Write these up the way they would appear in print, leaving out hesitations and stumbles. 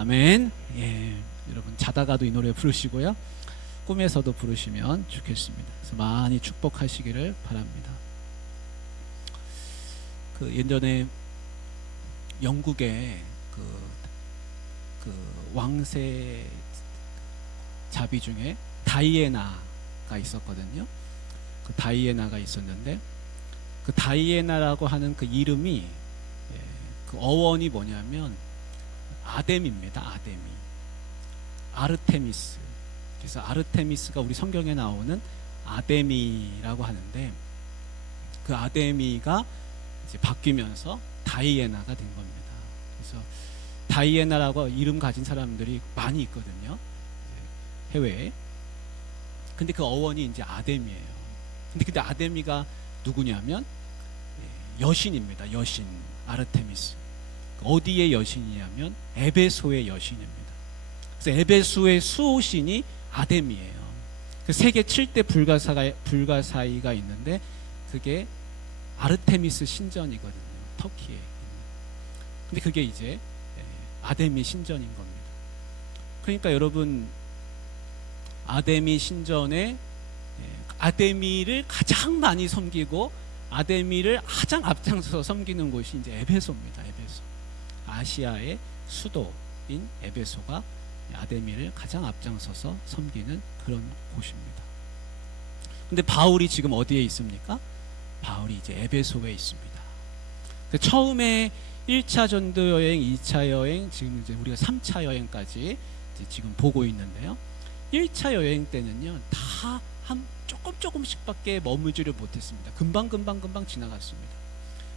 아멘. 예, 여러분 자다가도 이 노래 부르시고요. 꿈에서도 부르시면 좋겠습니다. 그래서 많이 축복하시기를 바랍니다. 그 예전에 영국에 그 왕세 자비 중에 다이애나가 있었거든요. 그 다이애나가 있었는데 그 다이애나라고 하는 그 이름이 그 어원이 뭐냐면 아뎀입니다. 아데미. 아르테미스. 그래서 아르테미스가 우리 성경에 나오는 아데미라고 하는데 그 아데미가 이제 바뀌면서 다이애나가 된 겁니다. 그래서 다이애나라고 이름 가진 사람들이 많이 있거든요. 해외에. 근데 그 어원이 이제 아데미예요. 근데 아데미가 누구냐면 여신입니다. 여신. 아르테미스. 어디의 여신이냐면 에베소의 여신입니다. 그래서 에베소의 수호신이 아데미예요. 그 세계 7대 불가사의가 있는데 그게 아르테미스 신전이거든요. 터키에. 근데 그게 이제 아데미 신전인 겁니다. 그러니까 여러분 아데미 신전에 아데미를 가장 많이 섬기고 아데미를 가장 앞장서서 섬기는 곳이 이제 에베소입니다. 에베소. 아시아의 수도인 에베소가 아데미를 가장 앞장서서 섬기는 그런 곳입니다. 근데 바울이 지금 어디에 있습니까? 바울이 이제 에베소에 있습니다. 처음에 1차 전도 여행, 2차 여행, 지금 이제 우리가 3차 여행까지 이제 지금 보고 있는데요. 1차 여행 때는요, 다 한 조금씩밖에 머무지를 못했습니다. 금방 지나갔습니다.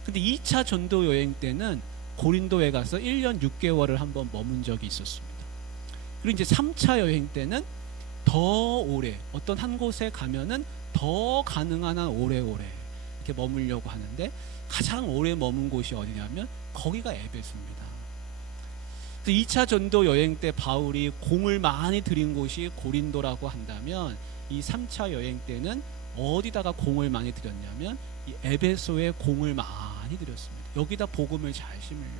근데 2차 전도 여행 때는 고린도에 가서 1년 6개월을 한번 머문 적이 있었습니다. 그리고 이제 3차 여행 때는 더 오래, 어떤 한 곳에 가면은 더 가능한 한 오래오래 이렇게 머물려고 하는데 가장 오래 머문 곳이 어디냐면 거기가 에베소입니다. 그래서 2차 전도 여행 때 바울이 공을 많이 들인 곳이 고린도라고 한다면 이 3차 여행 때는 어디다가 공을 많이 들였냐면 이 에베소에 공을 많이 들였습니다. 여기다 복음을 잘 심으려고.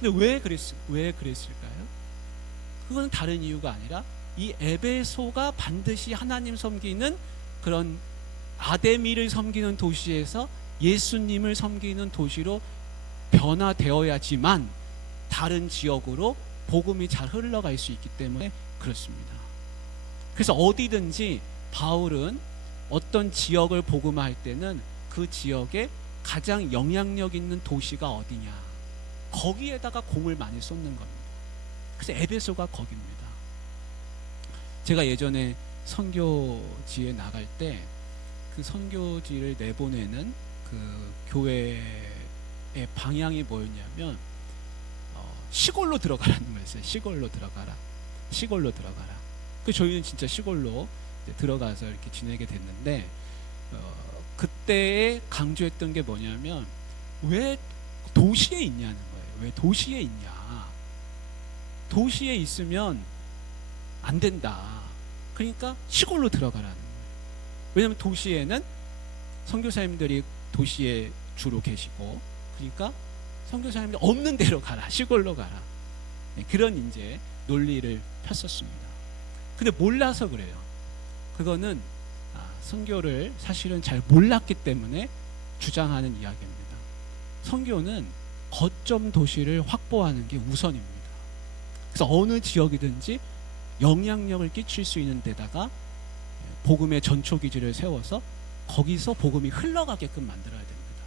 근데 왜 그랬을까요? 그건 다른 이유가 아니라 이 에베소가 반드시 하나님 섬기는 그런 아데미를 섬기는 도시에서 예수님을 섬기는 도시로 변화되어야지만 다른 지역으로 복음이 잘 흘러갈 수 있기 때문에 그렇습니다. 그래서 어디든지 바울은 어떤 지역을 복음화할 때는 그 지역에 가장 영향력 있는 도시가 어디냐, 거기에다가 공을 많이 쏟는 겁니다. 그래서 에베소가 거기입니다. 제가 예전에 선교지에 나갈 때 그 선교지를 내보내는 그 교회의 방향이 뭐였냐면 시골로 들어가라는 거였어요. 시골로 들어가라. 그 저희는 진짜 시골로 들어가서 이렇게 지내게 됐는데 그때에 강조했던 게 뭐냐면 왜 도시에 있냐는 거예요. 왜 도시에 있냐. 도시에 있으면 안 된다. 그러니까 시골로 들어가라는 거예요. 왜냐하면 도시에는 선교사님들이 도시에 주로 계시고, 그러니까 선교사님들 없는 데로 가라. 시골로 가라. 그런 이제 논리를 폈었습니다. 근데 몰라서 그래요. 그거는 선교를 사실은 잘 몰랐기 때문에 주장하는 이야기입니다. 선교는 거점 도시를 확보하는 게 우선입니다. 그래서 어느 지역이든지 영향력을 끼칠 수 있는 데다가 복음의 전초기지를 세워서 거기서 복음이 흘러가게끔 만들어야 됩니다.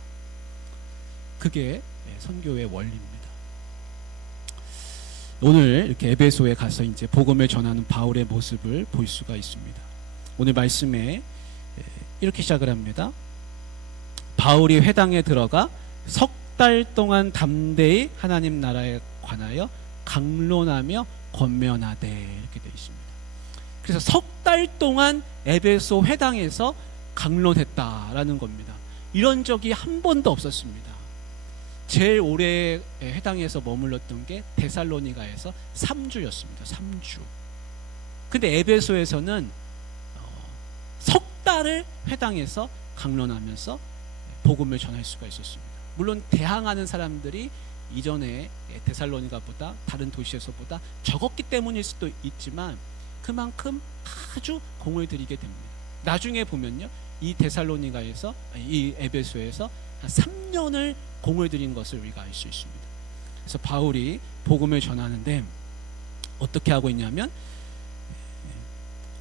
그게 선교의 원리입니다. 오늘 이렇게 에베소에 가서 이제 복음을 전하는 바울의 모습을 볼 수가 있습니다. 오늘 말씀에 이렇게 시작을 합니다. 바울이 회당에 들어가 석 달 동안 담대히 하나님 나라에 관하여 강론하며 권면하되, 이렇게 되어 있습니다. 그래서 석 달 동안 에베소 회당에서 강론했다라는 겁니다. 이런 적이 한 번도 없었습니다. 제일 오래 회당에서 머물렀던 게 데살로니가에서 3주였습니다. 3주. 근데 에베소에서는 석 달을 회당에서 강론하면서 복음을 전할 수가 있었습니다. 물론 대항하는 사람들이 이전에 데살로니가보다 다른 도시에서보다 적었기 때문일 수도 있지만 그만큼 아주 공을 들이게 됩니다. 나중에 보면요, 이 데살로니가에서, 이 에베소에서 한 3년을 공을 들인 것을 우리가 알 수 있습니다. 그래서 바울이 복음을 전하는데 어떻게 하고 있냐면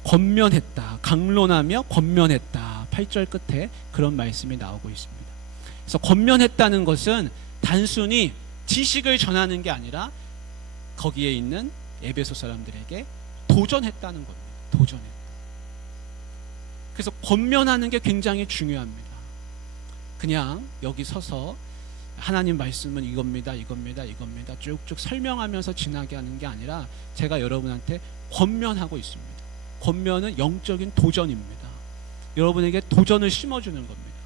권면했다, 강론하며 권면했다. 8절 끝에 그런 말씀이 나오고 있습니다. 그래서 권면했다는 것은 단순히 지식을 전하는 게 아니라 거기에 있는 에베소 사람들에게 도전했다는 겁니다. 도전했다. 그래서 권면하는 게 굉장히 중요합니다. 그냥 여기 서서 하나님 말씀은 이겁니다, 이겁니다, 이겁니다 쭉쭉 설명하면서 지나게 하는 게 아니라 제가 여러분한테 권면하고 있습니다. 권면은 영적인 도전입니다. 여러분에게 도전을 심어주는 겁니다.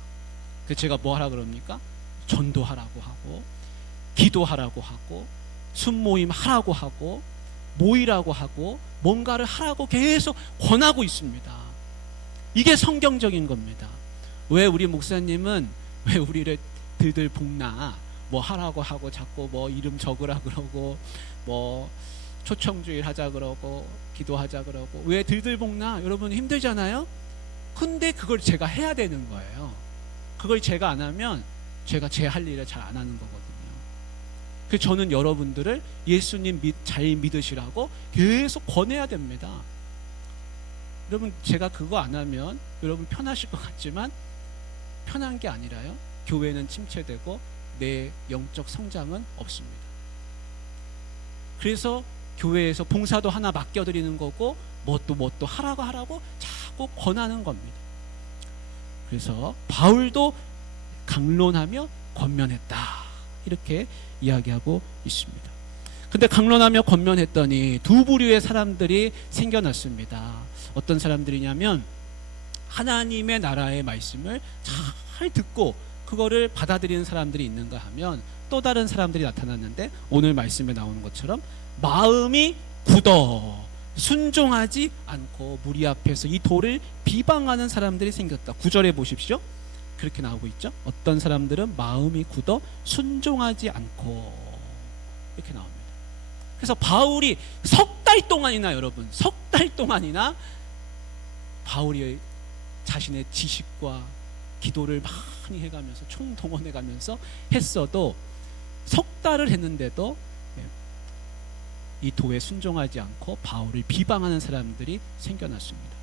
그래서 제가 뭐 하라 그럽니까? 전도하라고 하고, 기도하라고 하고, 순모임 하라고 하고, 모이라고 하고, 뭔가를 하라고 계속 권하고 있습니다. 이게 성경적인 겁니다. 왜 우리 목사님은 왜 우리를 들들 볶나, 뭐 하라고 하고 자꾸 뭐 이름 적으라 그러고 뭐 초청주일 하자 그러고 기도하자 그러고 왜 들들 볶나? 여러분 힘들잖아요. 근데 그걸 제가 해야 되는 거예요. 그걸 제가 안 하면 제가 제 할 일을 잘 안 하는 거거든요. 그래서 저는 여러분들을 예수님 잘 믿으시라고 계속 권해야 됩니다. 여러분 제가 그거 안 하면 여러분 편하실 것 같지만 편한 게 아니라요, 교회는 침체되고 내 영적 성장은 없습니다. 그래서 교회에서 봉사도 하나 맡겨드리는 거고 뭣도 하라고 자꾸 권하는 겁니다. 그래서 바울도 강론하며 권면했다 이렇게 이야기하고 있습니다. 근데 강론하며 권면했더니 두 부류의 사람들이 생겨났습니다. 어떤 사람들이냐면 하나님의 나라의 말씀을 잘 듣고 그거를 받아들이는 사람들이 있는가 하면 또 다른 사람들이 나타났는데 오늘 말씀에 나오는 것처럼 마음이 굳어 순종하지 않고 무리 앞에서 이 도를 비방하는 사람들이 생겼다. 9절에 보십시오. 그렇게 나오고 있죠. 어떤 사람들은 마음이 굳어 순종하지 않고 이렇게 나옵니다. 그래서 바울이 석 달 동안이나 여러분 석 달 동안이나 바울이 자신의 지식과 기도를 많이 해가면서 총동원해가면서 했어도 석 달을 했는데도 이 도에 순종하지 않고 바울을 비방하는 사람들이 생겨났습니다.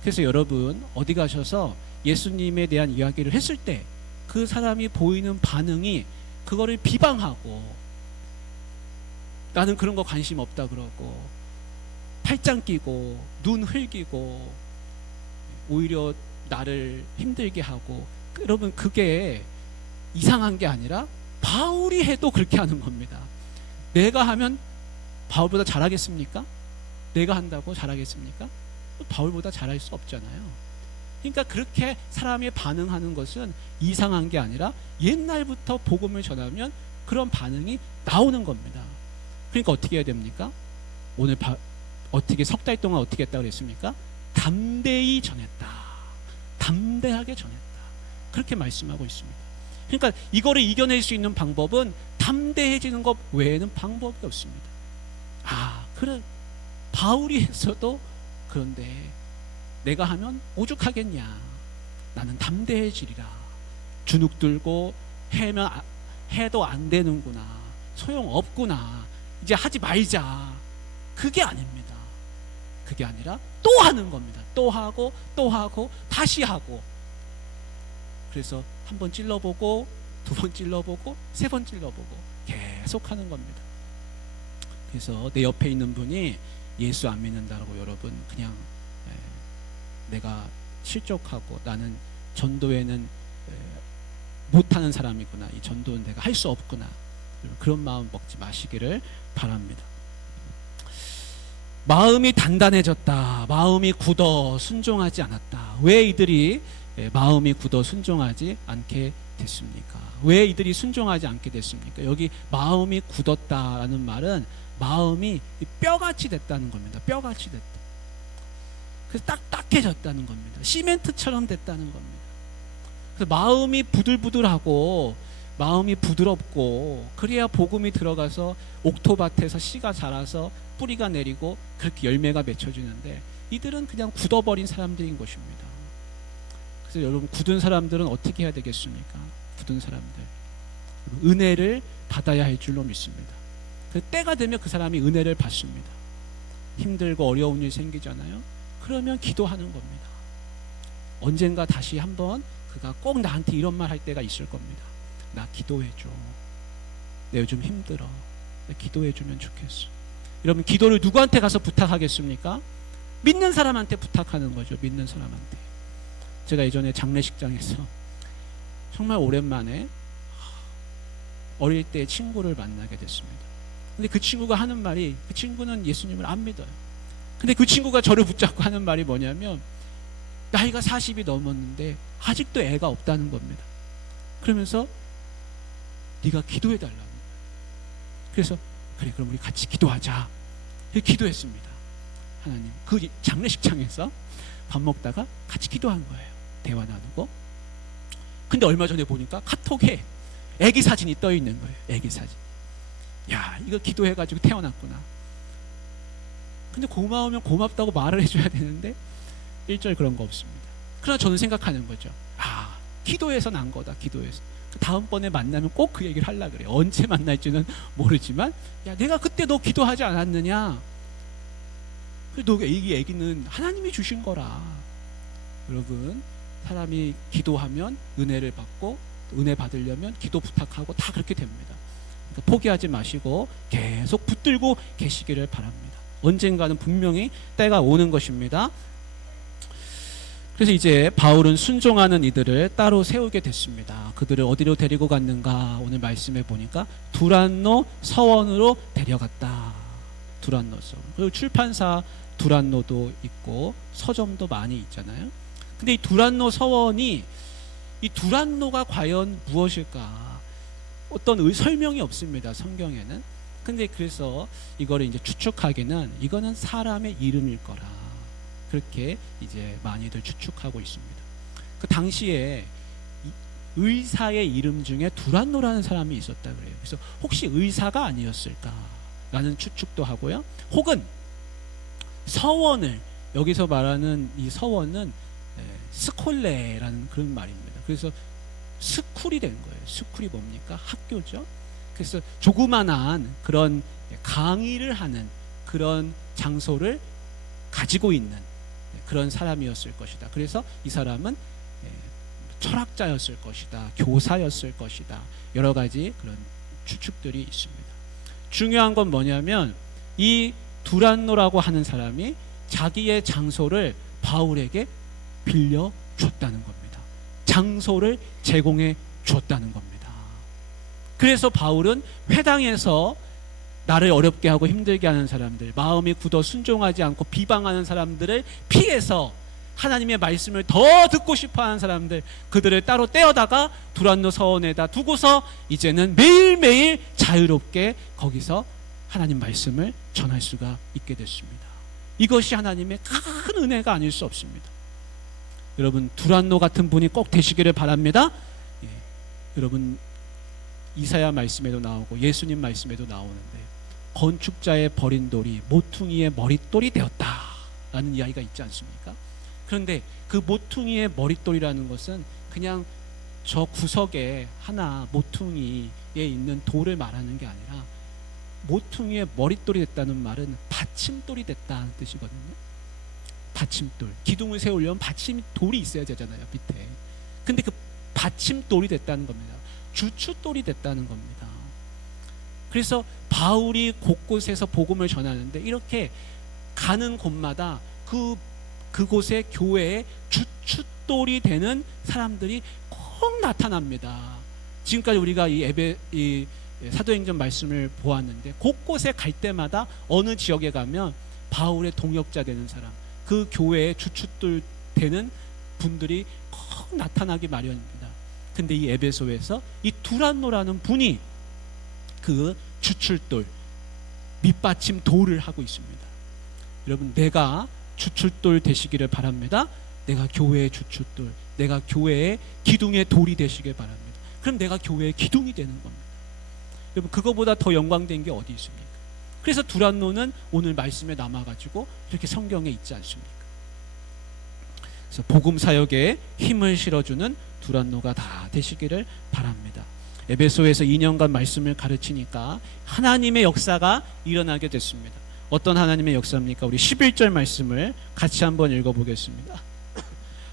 그래서 여러분 어디 가셔서 예수님에 대한 이야기를 했을 때 그 사람이 보이는 반응이 그거를 비방하고 나는 그런 거 관심 없다 그러고 팔짱 끼고 눈 흘기고 오히려 나를 힘들게 하고, 여러분 그게 이상한 게 아니라 바울이 해도 그렇게 하는 겁니다. 내가 하면 바울보다 잘하겠습니까? 내가 한다고 잘하겠습니까? 바울보다 잘할 수 없잖아요. 그러니까 그렇게 사람이 반응하는 것은 이상한 게 아니라 옛날부터 복음을 전하면 그런 반응이 나오는 겁니다. 그러니까 어떻게 해야 됩니까? 오늘 어떻게 석 달 동안 어떻게 했다고 그랬습니까? 담대히 전했다. 담대하게 전했다. 그렇게 말씀하고 있습니다. 그러니까 이거를 이겨낼 수 있는 방법은 담대해지는 것 외에는 방법이 없습니다. 아, 그래. 바울이 했어도 그런데 내가 하면 오죽하겠냐. 나는 담대해지리라. 주눅 들고 해도 안 되는구나. 소용없구나. 이제 하지 말자. 그게 아닙니다. 그게 아니라 또 하는 겁니다. 또 하고 또 하고 다시 하고. 그래서 한 번 찔러보고 두 번 찔러보고 세 번 찔러보고 계속 하는 겁니다. 그래서 내 옆에 있는 분이 예수 안 믿는다고 여러분 그냥 내가 실족하고 나는 전도에는 못하는 사람이구나, 이 전도는 내가 할 수 없구나, 그런 마음 먹지 마시기를 바랍니다. 마음이 단단해졌다. 마음이 굳어 순종하지 않았다. 왜 이들이 마음이 굳어 순종하지 않게 됐습니까? 왜 이들이 순종하지 않게 됐습니까? 여기 마음이 굳었다라는 말은 마음이 뼈같이 됐다는 겁니다. 뼈같이 됐다. 그래서 딱딱해졌다는 겁니다. 시멘트처럼 됐다는 겁니다. 그래서 마음이 부들부들하고 마음이 부드럽고 그래야 복음이 들어가서 옥토밭에서 씨가 자라서 뿌리가 내리고 그렇게 열매가 맺혀지는데 이들은 그냥 굳어버린 사람들인 것입니다. 그래서 여러분 굳은 사람들은 어떻게 해야 되겠습니까? 굳은 사람들 은혜를 받아야 할 줄로 믿습니다. 그 때가 되면 그 사람이 은혜를 받습니다. 힘들고 어려운 일이 생기잖아요. 그러면 기도하는 겁니다. 언젠가 다시 한번 그가 꼭 나한테 이런 말 할 때가 있을 겁니다. 나 기도해줘. 내 요즘 힘들어. 나 기도해주면 좋겠어. 여러분 기도를 누구한테 가서 부탁하겠습니까? 믿는 사람한테 부탁하는 거죠. 믿는 사람한테. 제가 예전에 장례식장에서 정말 오랜만에 어릴 때 친구를 만나게 됐습니다. 근데 그 친구가 하는 말이, 그 친구는 예수님을 안 믿어요. 근데 그 친구가 저를 붙잡고 하는 말이 뭐냐면 나이가 40이 넘었는데 아직도 애가 없다는 겁니다. 그러면서 네가 기도해 달라는 거예요. 그래서 그래 그럼 우리 같이 기도하자. 기도했습니다. 하나님 그 장례식장에서 밥 먹다가 같이 기도한 거예요. 대화 나누고. 근데 얼마 전에 보니까 카톡에 애기 사진이 떠 있는 거예요. 애기 사진. 야 이거 기도해가지고 태어났구나. 근데 고마우면 고맙다고 말을 해줘야 되는데 1절 그런 거 없습니다. 그러나 저는 생각하는 거죠. 아 기도해서 난 거다. 기도해서 다음번에 만나면 꼭 그 얘기를 하려고 그래요. 언제 만날지는 모르지만 야 내가 그때 너 기도하지 않았느냐. 너 애기는 하나님이 주신 거라. 여러분 사람이 기도하면 은혜를 받고 은혜 받으려면 기도 부탁하고 다 그렇게 됩니다. 그러니까 포기하지 마시고 계속 붙들고 계시기를 바랍니다. 언젠가는 분명히 때가 오는 것입니다. 그래서 이제 바울은 순종하는 이들을 따로 세우게 됐습니다. 그들을 어디로 데리고 갔는가? 오늘 말씀해 보니까 두란노 서원으로 데려갔다. 두란노 서원. 그리고 출판사 두란노도 있고 서점도 많이 있잖아요. 근데 이 두란노 서원이 이 두란노가 과연 무엇일까? 어떤 설명이 없습니다. 성경에는. 근데 그래서 이거를 이제 추측하기는 이거는 사람의 이름일 거라. 그렇게 이제 많이들 추측하고 있습니다. 그 당시에 의사의 이름 중에 두란노라는 사람이 있었다 그래요. 그래서 혹시 의사가 아니었을까라는 추측도 하고요. 혹은 서원을 여기서 말하는 이 서원은 스콜레라는 그런 말입니다. 그래서 스쿨이 된 거예요. 스쿨이 뭡니까? 학교죠. 그래서 조그만한 그런 강의를 하는 그런 장소를 가지고 있는 그런 사람이었을 것이다. 그래서 이 사람은 철학자였을 것이다. 교사였을 것이다. 여러 가지 그런 추측들이 있습니다. 중요한 건 뭐냐면 이 두란노라고 하는 사람이 자기의 장소를 바울에게 빌려줬다는 겁니다. 장소를 제공해 줬다는 겁니다. 그래서 바울은 회당에서 나를 어렵게 하고 힘들게 하는 사람들, 마음이 굳어 순종하지 않고 비방하는 사람들을 피해서 하나님의 말씀을 더 듣고 싶어하는 사람들, 그들을 따로 떼어다가 두란노 서원에다 두고서 이제는 매일매일 자유롭게 거기서 하나님 말씀을 전할 수가 있게 됐습니다. 이것이 하나님의 큰 은혜가 아닐 수 없습니다. 여러분 두란노 같은 분이 꼭 되시기를 바랍니다. 여러분 이사야 말씀에도 나오고 예수님 말씀에도 나오는데 건축자의 버린 돌이 모퉁이의 머릿돌이 되었다라는 이야기가 있지 않습니까? 그런데 그 모퉁이의 머릿돌이라는 것은 그냥 저 구석에 하나 모퉁이에 있는 돌을 말하는 게 아니라 모퉁이의 머릿돌이 됐다는 말은 받침돌이 됐다는 뜻이거든요. 받침돌. 기둥을 세우려면 받침돌이 있어야 되잖아요, 밑에. 근데 그 받침돌이 됐다는 겁니다. 주춧돌이 됐다는 겁니다. 그래서 바울이 곳곳에서 복음을 전하는데 이렇게 가는 곳마다 그곳의 교회에 주춧돌이 되는 사람들이 꼭 나타납니다. 지금까지 우리가 이 사도행전 말씀을 보았는데 곳곳에 갈 때마다 어느 지역에 가면 바울의 동역자 되는 사람, 그 교회의 주춧돌 되는 분들이 꼭 나타나기 마련입니다. 근데 이 에베소에서 이 두란노라는 분이 그 주춧돌, 밑받침 돌을 하고 있습니다. 여러분 내가 주춧돌 되시기를 바랍니다. 내가 교회의 주춧돌, 내가 교회의 기둥의 돌이 되시길 바랍니다. 그럼 내가 교회의 기둥이 되는 겁니다. 여러분, 그거보다 더 영광된 게 어디 있습니까? 그래서 두란노는 오늘 말씀에 남아가지고 이렇게 성경에 있지 않습니까? 그래서 복음 사역에 힘을 실어주는 두란노가 다 되시기를 바랍니다. 에베소에서 2년간 말씀을 가르치니까 하나님의 역사가 일어나게 됐습니다. 어떤 하나님의 역사입니까? 우리 11절 말씀을 같이 한번 읽어보겠습니다.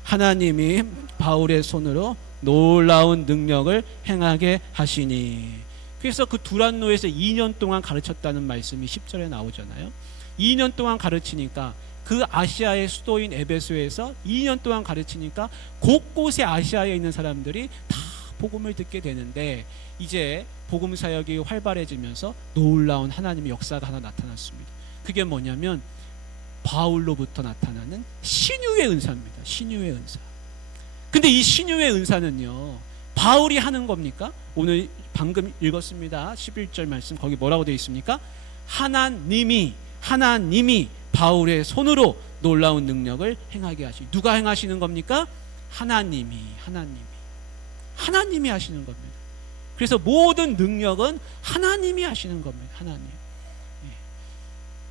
하나님이 바울의 손으로 놀라운 능력을 행하게 하시니. 그래서 그 두란노에서 2년 동안 가르쳤다는 말씀이 10절에 나오잖아요. 2년 동안 가르치니까 그 아시아의 수도인 에베소에서 2년 동안 가르치니까 곳곳에 아시아에 있는 사람들이 다 복음을 듣게 되는데, 이제 복음 사역이 활발해지면서 놀라운 하나님의 역사가 하나 나타났습니다. 그게 뭐냐면 바울로부터 나타나는 신유의 은사입니다. 신유의 은사. 근데 이 신유의 은사는요, 바울이 하는 겁니까? 오늘 방금 읽었습니다. 11절 말씀, 거기 뭐라고 되어 있습니까? 하나님이 바울의 손으로 놀라운 능력을 행하게 하시. 누가 행하시는 겁니까? 하나님이 하시는 겁니다. 그래서 모든 능력은 하나님이 하시는 겁니다. 하나님.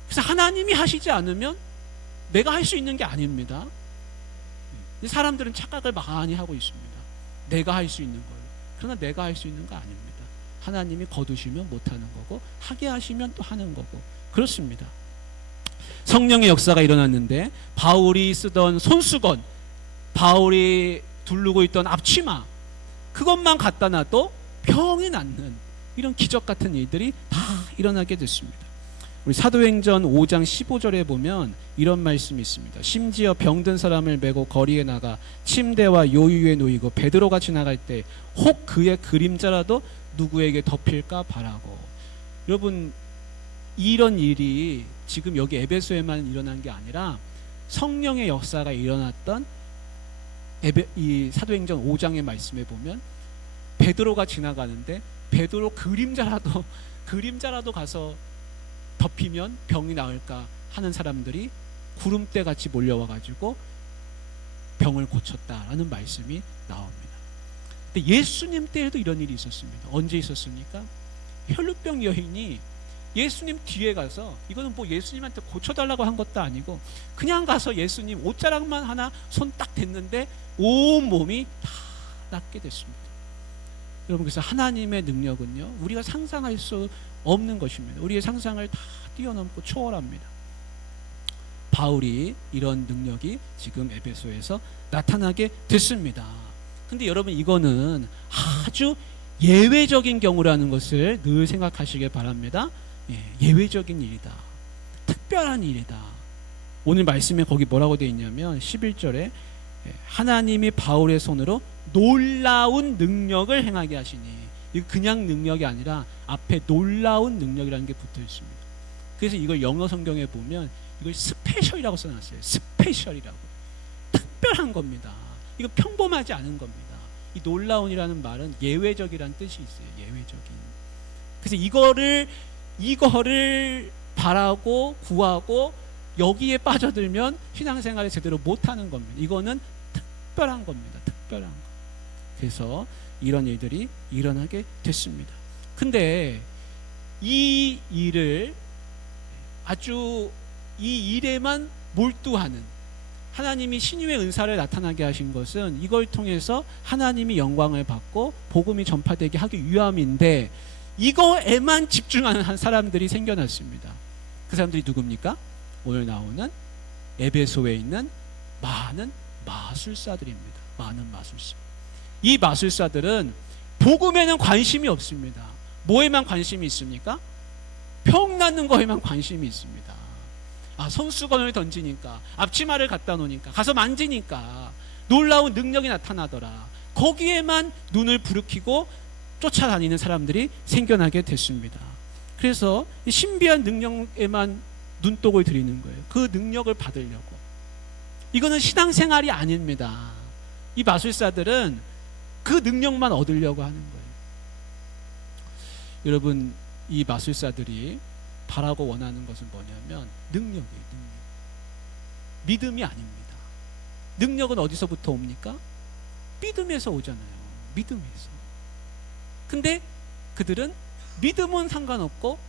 그래서 하나님이 하시지 않으면 내가 할 수 있는 게 아닙니다. 사람들은 착각을 많이 하고 있습니다. 내가 할 수 있는 걸로. 그러나 내가 할 수 있는 거 아닙니다. 하나님이 거두시면 못하는 거고, 하게 하시면 또 하는 거고, 그렇습니다. 성령의 역사가 일어났는데 바울이 쓰던 손수건, 바울이 두르고 있던 앞치마, 그것만 갖다 놔도 병이 낫는 이런 기적 같은 일들이 다 일어나게 됐습니다. 우리 사도행전 5장 15절에 보면 이런 말씀이 있습니다. 심지어 병든 사람을 메고 거리에 나가 침대와 요유에 놓이고 베드로가 지나갈 때 혹 그의 그림자라도 누구에게 덮일까 바라고. 여러분, 이런 일이 지금 여기 에베소에만 일어난 게 아니라 성령의 역사가 일어났던 이 사도행전 5장의 말씀에 보면 베드로가 지나가는데 베드로 그림자라도 가서 덮이면 병이 나을까 하는 사람들이 구름대 같이 몰려와가지고 병을 고쳤다라는 말씀이 나옵니다. 근데 예수님 때에도 이런 일이 있었습니다. 언제 있었습니까? 혈루병 여인이 예수님 뒤에 가서, 이거는 뭐 예수님한테 고쳐달라고 한 것도 아니고 그냥 가서 예수님 옷자락만 하나 손 딱 댔는데 온 몸이 다 낫게 됐습니다. 여러분, 그래서 하나님의 능력은요, 우리가 상상할 수 없는 것입니다. 우리의 상상을 다 뛰어넘고 초월합니다. 바울이 이런 능력이 지금 에베소에서 나타나게 됐습니다. 근데 여러분, 이거는 아주 예외적인 경우라는 것을 늘 생각하시길 바랍니다. 예외적인 일이다. 특별한 일이다. 오늘 말씀에 거기 뭐라고 되어 있냐면 11절에 하나님이 바울의 손으로 놀라운 능력을 행하게 하시니. 이거 그냥 능력이 아니라 앞에 놀라운 능력이라는 게 붙어 있습니다. 그래서 이걸 영어 성경에 보면 이걸 스페셜이라고 써놨어요. 스페셜이라고. 특별한 겁니다. 이거 평범하지 않은 겁니다. 이 놀라운이라는 말은 예외적이라는 뜻이 있어요. 예외적인. 그래서 이거를 바라고 구하고 여기에 빠져들면 신앙생활을 제대로 못하는 겁니다. 이거는 특별한 겁니다. 특별한 거. 그래서 이런 일들이 일어나게 됐습니다. 근데 이 일을 아주 이 일에만 몰두하는, 하나님이 신유의 은사를 나타나게 하신 것은 이걸 통해서 하나님이 영광을 받고 복음이 전파되게 하기 위함인데, 이거에만 집중하는 한 사람들이 생겨났습니다. 그 사람들이 누굽니까? 오늘 나오는 에베소에 있는 많은 마술사들입니다. 많은 마술사. 이 마술사들은 복음에는 관심이 없습니다. 뭐에만 관심이 있습니까? 병 낫는 거에만 관심이 있습니다. 손수건을 던지니까, 앞치마를 갖다 놓으니까, 가서 만지니까 놀라운 능력이 나타나더라. 거기에만 눈을 부르키고 쫓아다니는 사람들이 생겨나게 됐습니다. 그래서 이 신비한 능력에만 눈독을 들이는 거예요. 그 능력을 받으려고. 이거는 신앙생활이 아닙니다. 이 마술사들은 그 능력만 얻으려고 하는 거예요. 여러분, 이 마술사들이 바라고 원하는 것은 뭐냐면 능력이에요. 능력. 믿음이 아닙니다. 능력은 어디서부터 옵니까? 믿음에서 오잖아요. 믿음에서. 근데 그들은 믿음은 상관없고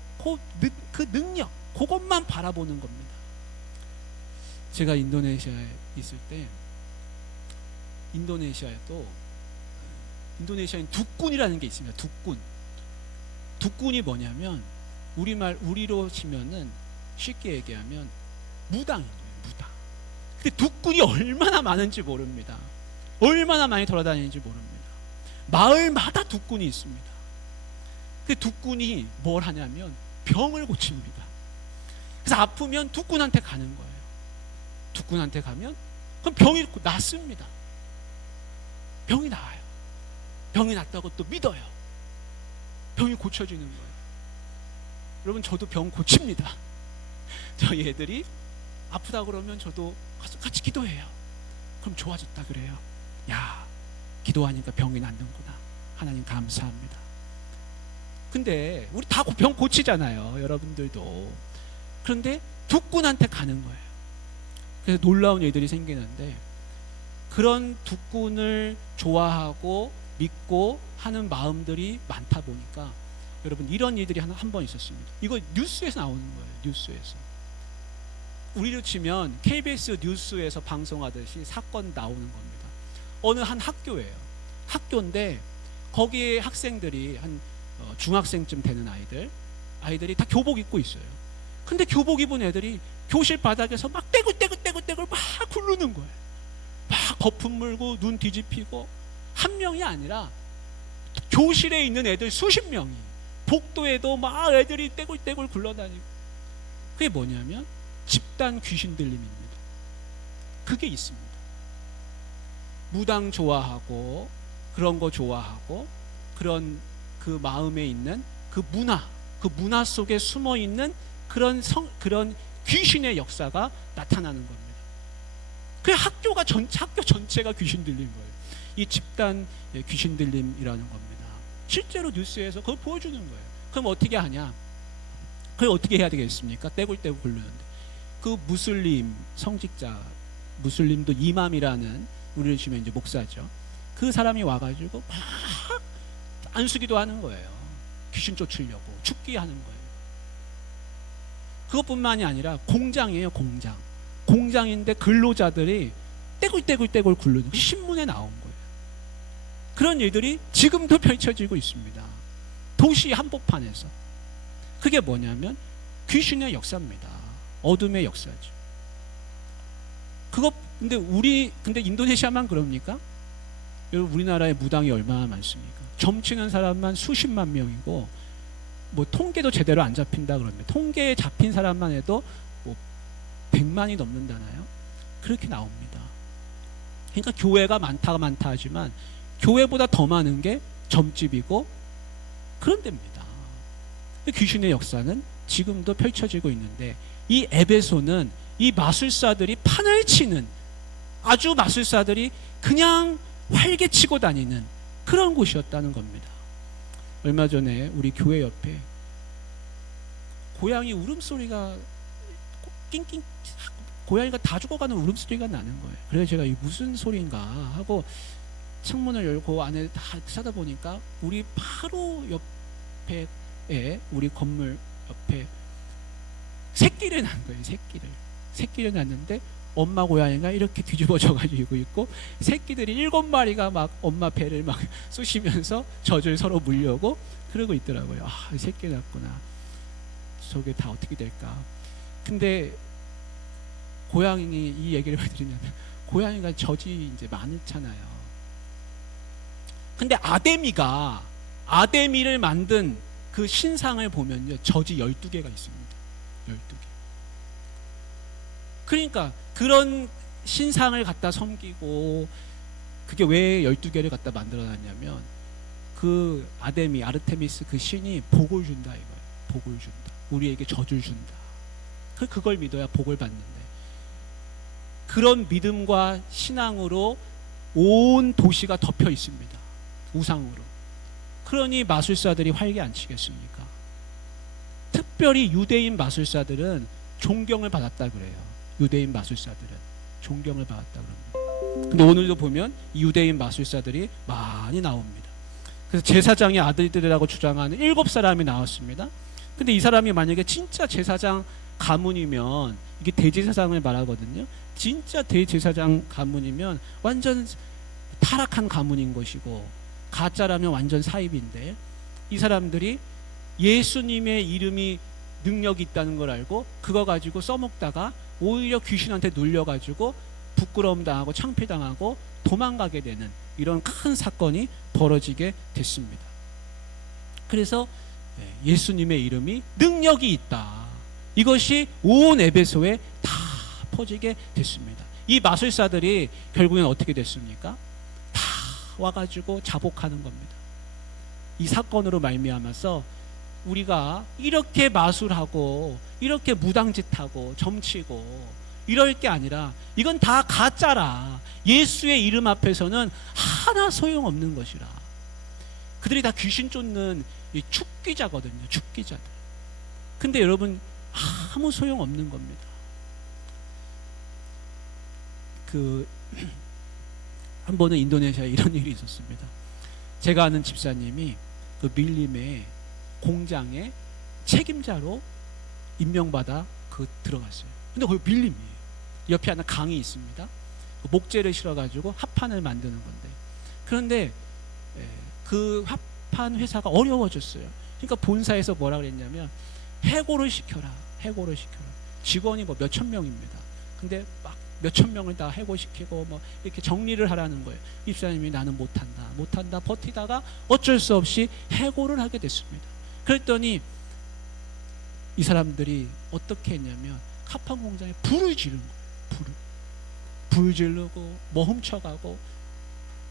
그 능력, 그것만 바라보는 겁니다. 제가 인도네시아에 있을 때 인도네시아에는 두꾼이라는 게 있습니다. 두꾼이 뭐냐면 우리로 치면은 쉽게 얘기하면 무당이에요. 무당. 근데 두꾼이 얼마나 많은지 모릅니다. 얼마나 많이 돌아다니는지 모릅니다. 마을마다 두꾼이 있습니다. 그 두꾼이 뭘 하냐면 병을 고칩니다. 그래서 아프면 두꾼한테 가는 거예요. 두꾼한테 가면 그럼 병이 낫습니다. 병이 나아요. 병이 낫다고 또 믿어요. 병이 고쳐지는 거예요. 여러분, 저도 병 고칩니다. 저희 애들이 아프다 그러면 저도 같이 기도해요. 그럼 좋아졌다 그래요. 야, 기도하니까 병이 낫는구나. 하나님 감사합니다. 근데 우리 다 병 고치잖아요. 여러분들도. 그런데 두꾼한테 가는 거예요. 그래서 놀라운 일들이 생기는데, 그런 두꾼을 좋아하고 믿고 하는 마음들이 많다 보니까 여러분, 이런 일들이 한 번 있었습니다. 이거 뉴스에서 나오는 거예요. 뉴스에서. 우리로 치면 KBS 뉴스에서 방송하듯이 사건 나오는 겁니다. 어느 한 학교예요. 학교인데 거기에 학생들이 한 중학생쯤 되는 아이들이 다 교복 입고 있어요. 근데 교복 입은 애들이 교실 바닥에서 막 떼굴떼굴 막 굴르는 거예요. 막 거품 물고 눈 뒤집히고, 한 명이 아니라 교실에 있는 애들 수십 명이, 복도에도 막 애들이 떼굴떼굴 굴러다니고. 그게 뭐냐면 집단 귀신 들림입니다. 그게 있습니다. 무당 좋아하고 그런 거 좋아하고 그런 그 마음에 있는 그 문화 속에 숨어 있는 그런 귀신의 역사가 나타나는 겁니다. 그 학교 전체가 귀신 들린 거예요. 이 집단 귀신 들림이라는 겁니다. 실제로 뉴스에서 그걸 보여주는 거예요. 그럼 어떻게 하냐? 그걸 어떻게 해야 되겠습니까? 떼굴떼굴 굴르는데 그 무슬림 성직자, 무슬림도 이맘이라는, 우리를 치면 이제 목사죠. 그 사람이 와가지고 막 안수기도 하는 거예요. 귀신 쫓으려고 축기하는 거예요. 그것뿐만이 아니라 공장이에요. 공장인데 근로자들이 떼굴떼굴 굴르는, 신문에 나온 거예요. 그런 일들이 지금도 펼쳐지고 있습니다. 도시 한복판에서. 그게 뭐냐면 귀신의 역사입니다. 어둠의 역사죠. 근데 인도네시아만 그럽니까? 여러분, 우리나라에 무당이 얼마나 많습니까? 점치는 사람만 수십만 명이고, 뭐 통계도 제대로 안 잡힌다 그럽니다. 통계에 잡힌 사람만 해도 뭐 100만이 넘는다나요? 그렇게 나옵니다. 그러니까 교회가 많다 하지만 교회보다 더 많은 게 점집이고 그런 데입니다. 귀신의 역사는 지금도 펼쳐지고 있는데, 이 에베소는 이 마술사들이 판을 치는, 아주 마술사들이 그냥 활개치고 다니는 그런 곳이었다는 겁니다. 얼마 전에 우리 교회 옆에 고양이 울음소리가 낑낑, 고양이가 다 죽어가는 울음소리가 나는 거예요. 그래서 제가 이 무슨 소리인가 하고 창문을 열고 안에 다 찾아보니까 우리 바로 옆에 우리 건물 옆에 새끼를 낳은 거예요. 새끼를 낳는데 엄마 고양이가 이렇게 뒤집어져 가지고 있고, 새끼들이 7마리가 막 엄마 배를 막 쑤시면서 젖을 서로 물려고 그러고 있더라고요. 아, 새끼 낳았구나. 저게 다 어떻게 될까. 근데 고양이 이 얘기를 왜 드리냐면, 고양이가 젖이 이제 많잖아요. 근데 아데미를 만든 그 신상을 보면요, 젖이 12개가 있습니다. 12개. 그러니까 그런 신상을 갖다 섬기고, 그게 왜 12개를 갖다 만들어놨냐면, 그 아르테미스 그 신이 복을 준다 이거예요. 복을 준다. 우리에게 젖을 준다. 그걸 믿어야 복을 받는데, 그런 믿음과 신앙으로 온 도시가 덮여 있습니다. 우상으로. 그러니 마술사들이 활개 안 치겠습니까? 특별히 유대인 마술사들은 존경을 받았다 그래요. 유대인 마술사들은 존경을 받았다 그럽니다. 근데 오늘도 보면 유대인 마술사들이 많이 나옵니다. 그래서 제사장의 아들들이라고 주장하는 7사람이 나왔습니다. 근데 이 사람이 만약에 진짜 제사장 가문이면, 이게 대제사장을 말하거든요. 진짜 대제사장 가문이면 완전 타락한 가문인 것이고, 가짜라면 완전 사입인데, 이 사람들이 예수님의 이름이 능력이 있다는 걸 알고 그거 가지고 써먹다가 오히려 귀신한테 눌려가지고 부끄러움 당하고 창피당하고 도망가게 되는 이런 큰 사건이 벌어지게 됐습니다. 그래서 예수님의 이름이 능력이 있다, 이것이 온 에베소에 다 퍼지게 됐습니다. 이 마술사들이 결국엔 어떻게 됐습니까? 다 와가지고 자복하는 겁니다. 이 사건으로 말미암아서 우리가 이렇게 마술하고 이렇게 무당짓하고 점치고 이럴 게 아니라 이건 다 가짜라, 예수의 이름 앞에서는 하나 소용없는 것이라. 그들이 다 귀신 쫓는 이 축기자거든요. 축기자들. 근데 여러분, 아무 소용없는 겁니다. 한 번은 인도네시아에 이런 일이 있었습니다. 제가 아는 집사님이 그 밀림의 공장의 책임자로 임명받아 들어갔어요. 근데 거기 밀림이에요. 옆에 하나 강이 있습니다. 목재를 실어가지고 합판을 만드는 건데, 그런데 그 합판 회사가 어려워졌어요. 그러니까 본사에서 뭐라 그랬냐면, 해고를 시켜라, 해고를 시켜라. 직원이 뭐 몇천 명입니다. 근데 막 몇천 명을 다 해고시키고 뭐 이렇게 정리를 하라는 거예요. 입사님이 나는 못한다 버티다가 어쩔 수 없이 해고를 하게 됐습니다. 그랬더니 이 사람들이 어떻게 했냐면 합판 공장에 불을 지른 거예요. 불 지르고 뭐 훔쳐가고,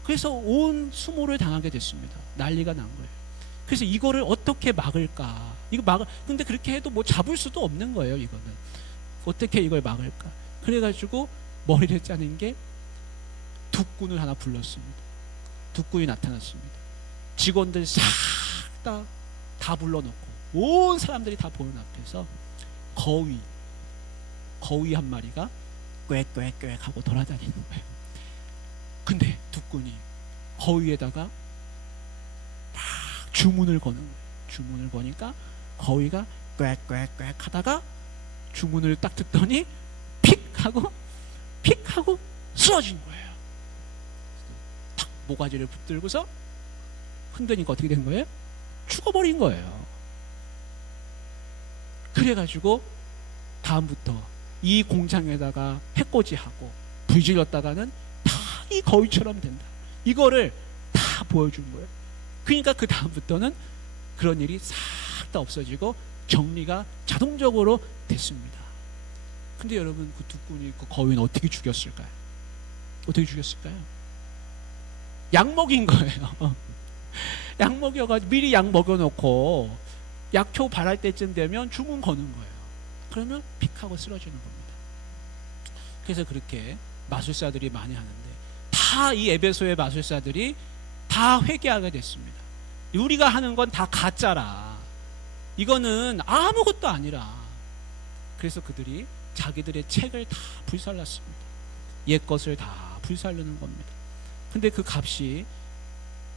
그래서 온 수모를 당하게 됐습니다. 난리가 난 거예요. 그래서 이거를 어떻게 막을까? 근데 그렇게 해도 뭐 잡을 수도 없는 거예요. 이거는 어떻게 이걸 막을까? 그래가지고 머리를 짜는 게 둑꾼을 하나 불렀습니다. 둑꾼이 나타났습니다. 직원들 싹 다 불러놓고 온 사람들이 다 보는 앞에서 거위 한 마리가 꽥꽥꽥 하고 돌아다니는 거예요. 근데 둑꾼이 거위에다가 막 주문을 거는 거예요. 주문을 거니까 거위가 꽥꽥꽥 하다가 주문을 딱 듣더니 픽 하고 쓰러진 거예요. 탁 모가지를 붙들고서 흔드니까 어떻게 된 거예요? 죽어버린 거예요. 그래가지고 다음부터 이 공장에다가 해코지하고 불질렀다가는 다 이 거위처럼 된다, 이거를 다 보여준 거예요. 그러니까 그 다음부터는 그런 일이 싹 다 없어지고 정리가 자동적으로 됐습니다. 근데 여러분, 그 둑꾼이 그 거위는 어떻게 죽였을까요? 어떻게 죽였을까요? 약 먹인 거예요. 약 먹여가지고 미리 약 먹여놓고 약효 발할 때쯤 되면 주문 거는 거예요. 그러면 픽하고 쓰러지는 겁니다. 그래서 그렇게 마술사들이 많이 하는데, 다 이 에베소의 마술사들이 다 회개하게 됐습니다. 우리가 하는 건 다 가짜라, 이거는 아무것도 아니라. 그래서 그들이 자기들의 책을 다 불살랐습니다. 옛 것을 다 불살르는 겁니다. 근데 그 값이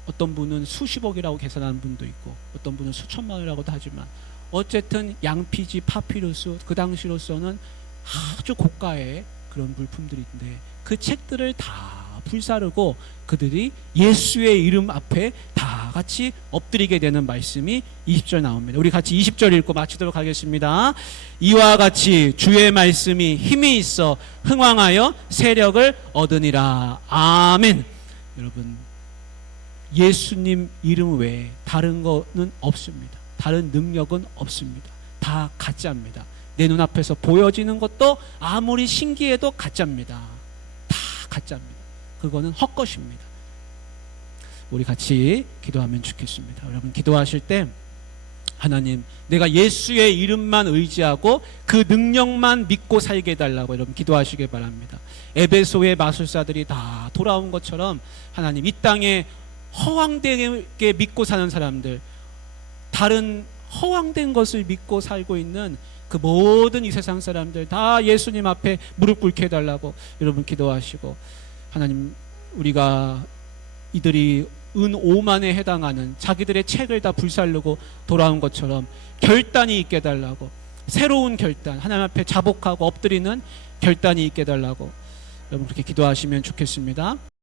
어떤 분은 수십억이라고 계산하는 분도 있고 어떤 분은 수천만이라고도 하지만, 어쨌든 양피지, 파피루스, 그 당시로서는 아주 고가의 그런 물품들인데 그 책들을 다 불사르고 그들이 예수의 이름 앞에 다 같이 엎드리게 되는 말씀이 20절 나옵니다. 우리 같이 20절 읽고 마치도록 하겠습니다. 이와 같이 주의 말씀이 힘이 있어 흥왕하여 세력을 얻으니라. 아멘. 여러분, 예수님 이름 외에 다른 거는 없습니다. 다른 능력은 없습니다. 다 가짜입니다. 내 눈앞에서 보여지는 것도 아무리 신기해도 가짜입니다. 다 가짜입니다. 그거는 헛것입니다. 우리 같이 기도하면 좋겠습니다. 여러분, 기도하실 때 하나님, 내가 예수의 이름만 의지하고 그 능력만 믿고 살게 해달라고 여러분 기도하시길 바랍니다. 에베소의 마술사들이 다 돌아온 것처럼 하나님, 이 땅에 허황되게 믿고 사는 사람들, 다른 허황된 것을 믿고 살고 있는 그 모든 이 세상 사람들 다 예수님 앞에 무릎 꿇게 해달라고 여러분 기도하시고, 하나님, 우리가 이들이 은 5만에 해당하는 자기들의 책을 다 불살르고 돌아온 것처럼 결단이 있게 해달라고, 새로운 결단, 하나님 앞에 자복하고 엎드리는 결단이 있게 해달라고 여러분 그렇게 기도하시면 좋겠습니다.